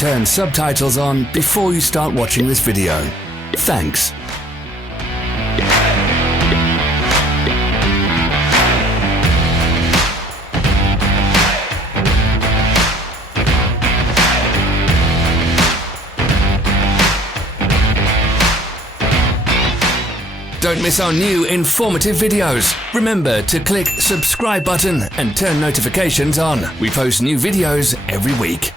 turn subtitles on before you start watching this video. Thanks. Don't miss our new informative videos. Remember to click subscribe button and turn notifications on. We post new videos every week.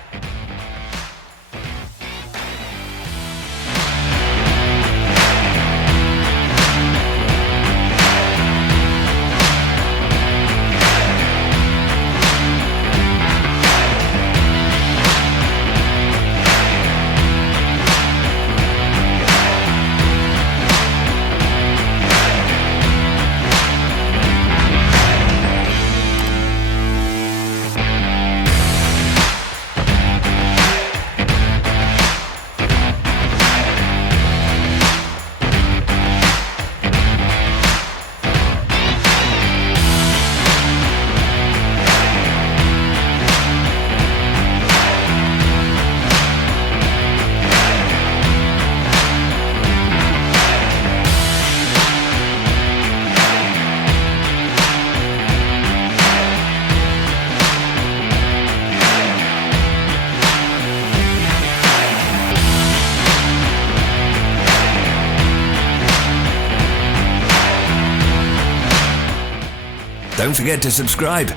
Don't forget to subscribe.